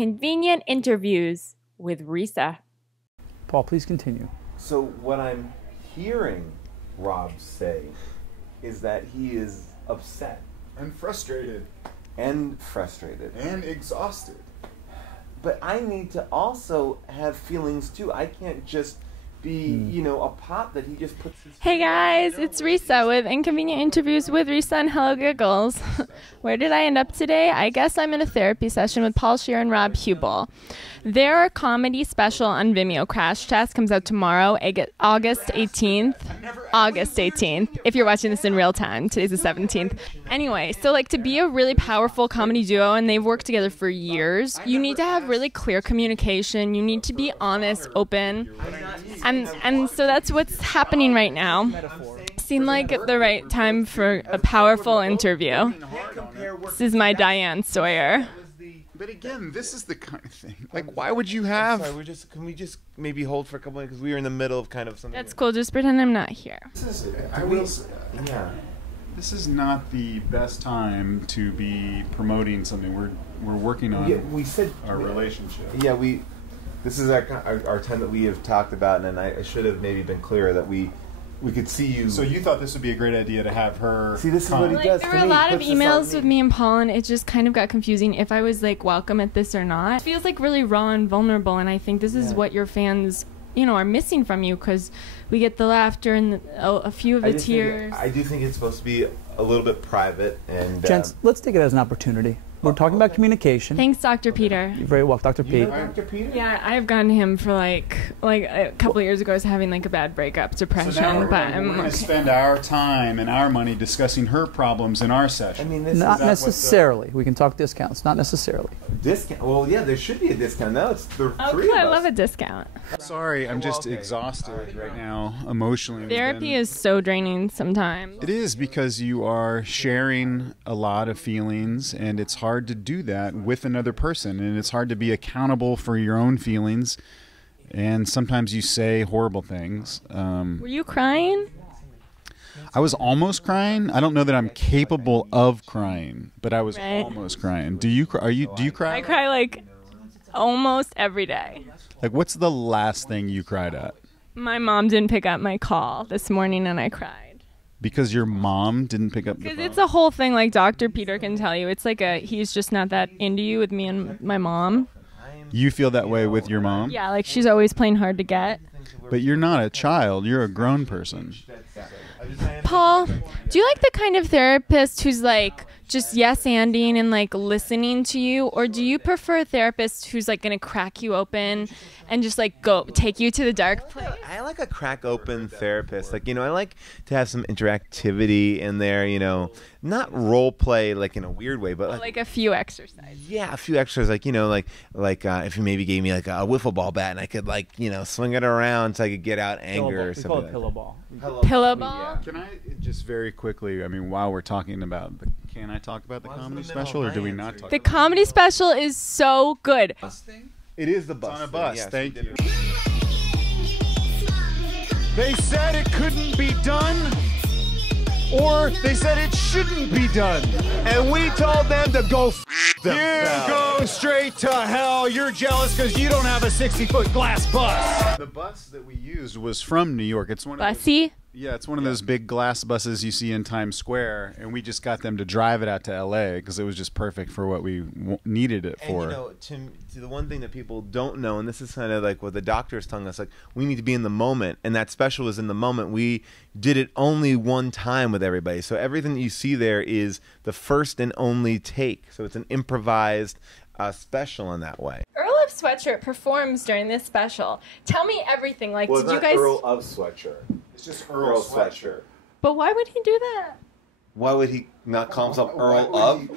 Inconvenient Interviews with Risa. Paul, please continue. So what I'm hearing Rob say is that he is upset. And frustrated. And frustrated. And exhausted. But I need to also have feelings too. I can't just be, a pot that he just puts his... Hey guys, it's Risa with Inconvenient Interviews with Risa and HelloGiggles. Where did I end up today? I guess I'm in a therapy session with Paul Scheer and Rob Huebel. Their comedy special on Vimeo, Crash Test, comes out tomorrow, August 18th. August 18th. If you're watching this in real time, today's the 17th. Anyway, so to be a really powerful comedy duo, and they've worked together for years, you need to have really clear communication. You need to be honest, open. And so that's what's happening right now. Seemed like the right time for a powerful interview. This is my Diane Sawyer. But again, this is the kind of thing. Why would you have... Sorry, can we just maybe hold for a couple minutes? Because we were in the middle of kind of something. That's cool. Just pretend I'm not here. This is not the best time to be promoting something. We're working on our relationship. Yeah, this is our time that we have talked about, and I should have maybe been clearer that we could see you. So you thought this would be a great idea to have her... See, this is what he does. There were a lot of emails with me and Paul, and it just kind of got confusing if I was welcome at this or not. It feels really raw and vulnerable, and I think this is what your fans, are missing from you, because we get the laughter and a few of the tears. I do think it's supposed to be a little bit private. And gents, let's take it as an opportunity. We're talking about communication. Thanks, Dr. Peter. You're very welcome, Dr. Pete. Dr. Peter? Yeah, I've gotten him for like a couple of years ago. I was having a bad breakup, depression. So now we're going to spend our time and our money discussing her problems in our session. Not necessarily. We can talk discounts. Not necessarily. Discount? Well, yeah, there should be a discount. Now it's the three of us. I love a discount. Sorry, I'm just exhausted right now, emotionally. Therapy is so draining sometimes. It is, because you are sharing a lot of feelings, and it's hard to do that with another person, and it's hard to be accountable for your own feelings, and sometimes you say horrible things. Were you crying? I was almost crying. I don't know that I'm capable of crying, but I was almost crying. Do you cry? Do you cry? I cry almost every day. What's the last thing you cried at? My mom didn't pick up my call this morning, and I cried. Because your mom didn't pick up the phone? Because it's a whole thing, Dr. Peter can tell you. It's he's just not that into you with me and my mom. You feel that way with your mom? Yeah, she's always playing hard to get. But you're not a child. You're a grown person. Paul, do you like the kind of therapist who's just yes-anding and listening to you, or do you prefer a therapist who's going to crack you open and just go take you to the dark place? I like a crack open therapist. I like to have some interactivity in there, not role play in a weird way, but a few exercises. Yeah, a few extras, if you maybe gave me a wiffle ball bat and I could swing it around so I could get out anger or something. We call it pillow ball. Pillow ball? Yeah. Can I just very quickly, while we're talking about can I talk about the comedy special, or do we not talk? The comedy special is so good. It is the bus. It's on a bus. Yes, thank you. They said it couldn't be done, or they said it shouldn't be done. And we told them to go f themselves. You go straight to hell. You're jealous because you don't have a 60-foot glass bus. The bus that we used was from New York. It's one of Bussy? Yeah, it's one of those big glass buses you see in Times Square, and we just got them to drive it out to L.A. because it was just perfect for what we needed it for. And to the one thing that people don't know, and this is kind of what the doctor is telling us, we need to be in the moment, and that special is in the moment. We did it only one time with everybody, so everything that you see there is the first and only take. So it's an improvised special in that way. Earl of Sweatshirt performs during this special. Tell me everything. Did you guys? Earl of Sweatshirt. It's just Earl Sweatshirt. But why would he do that? Why would he not call himself Earl of?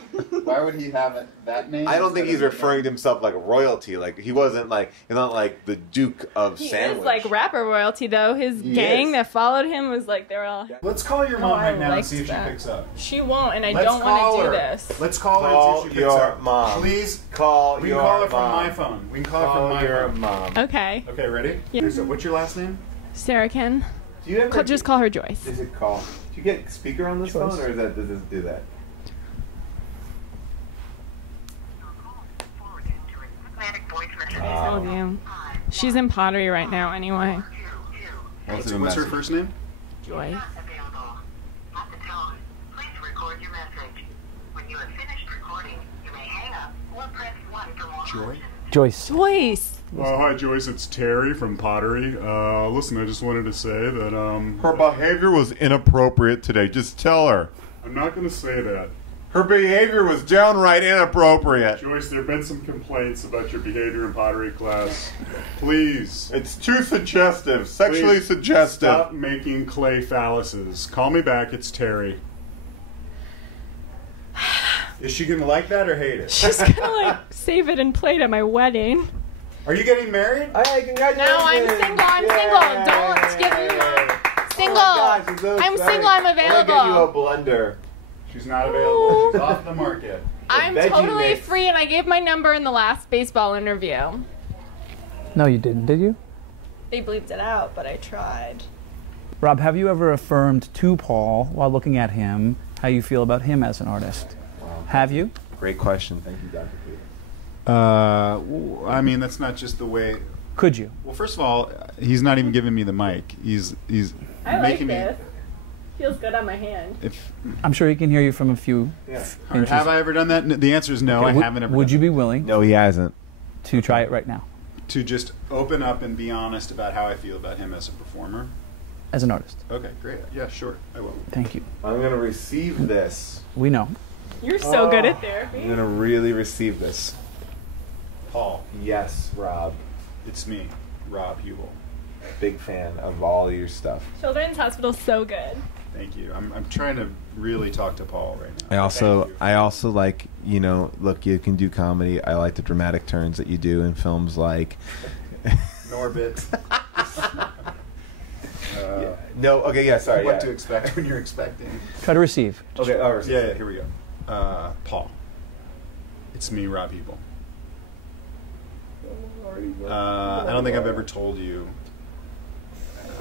Why would he have that name? I don't think he's referring to himself like royalty. He wasn't he's not the Duke of Sandwich. He is rapper royalty though. His gang that followed him was they were all. Let's call your mom right now and see if she picks up. She won't, and I don't want to do this. Let's call her and see if she picks up. Mom. Please call your mom. We can call her from my phone. We can call her from my your phone. Mom. Okay. Okay, ready? Yeah. So what's your last name? Sarah Ken. Do you ever just call her Joyce? Is it call? Do you get speaker on this phone, or does this do that? I told you. She's in pottery right now anyway. What's her first name? Joy. Joy. Joyce. Joyce. Hi, Joyce. It's Terry from Pottery. Listen, I just wanted to say that Her behavior was inappropriate today. Just tell her. I'm not going to say that. Her behavior was downright inappropriate. Joyce, there have been some complaints about your behavior in pottery class. Please. It's too suggestive. Sexually Please suggestive. Stop making clay phalluses. Call me back. It's Terry. Is she gonna like that or hate it? She's gonna like save it and play it at my wedding. Are you getting married? Hey, congratulations! No, I'm single. I'm single. Don't give me my single. I'm single. I'm available. I'll get you a blender. She's not available. She's off the market. I'm totally free, and I gave my number in the last baseball interview. No, you didn't, did you? They bleeped it out, but I tried. Rob, have you ever affirmed to Paul, while looking at him, how you feel about him as an artist? Have you? Great question. Thank you, Dr. Peter. I mean, that's not just the way. Could you? Well, first of all, he's not even giving me the mic. He's I like making me. this. Feels good on my hand. I'm sure he can hear you from a few inches. Have I ever done that? The answer is no. I haven't ever. Would done you be willing No, he hasn't. to try it right now, to just open up and be honest about how I feel about him as a performer? as an artist? Okay, great. Yeah, sure. I will. Thank you. I'm gonna receive this. We know. You're so good at therapy. I'm gonna really receive this. Paul, Yes, Rob. it's me, Rob Huebel. Big fan of all your stuff. Children's Hospital's so good. Thank you. I'm trying to really talk to Paul right now. I also like, look, you can do comedy. I like the dramatic turns that you do in films like Norbit. No, okay, yeah, sorry. What to expect when you're expecting. Try to receive. Okay, Yeah, here we go. Paul, it's me, Rob Huebel. I don't think I've ever told you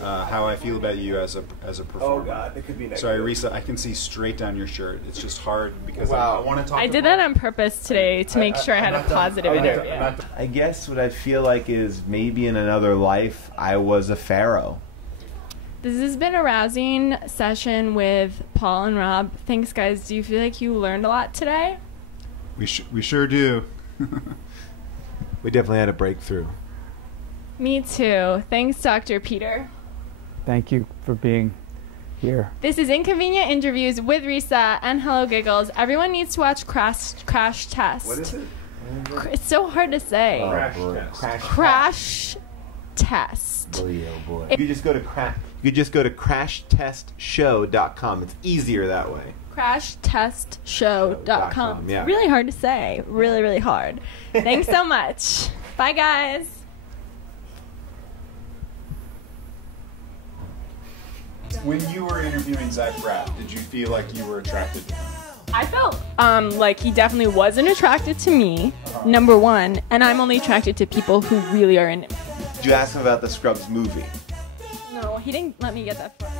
how I feel about you as a performer. Oh God, it could be next. Sorry, Risa, I can see straight down your shirt. It's just hard because Wow. I want to talk. I did that on purpose today to make sure I had a positive interview. I guess what I feel like is maybe in another life I was a pharaoh. This has been a rousing session with Paul and Rob. Thanks, guys. Do you feel like you learned a lot today? We sure do. We definitely had a breakthrough. Me too. Thanks, Dr. Peter. Thank you for being here. This is Inconvenient Interviews with Risa and HelloGiggles. Everyone needs to watch Crash Test. What is it? It's so hard to say. Crash Test. Boy, oh boy. You could just go to crashtestshow.com. It's easier that way. crashtestshow.com. Yeah. Really hard to say. Really, really hard. Thanks so much. Bye, guys. When you were interviewing Zach Braff, did you feel like you were attracted to him? I felt like he definitely wasn't attracted to me, number one, and I'm only attracted to people who really are into me. Did you ask him about the Scrubs movie? No, he didn't let me get that far.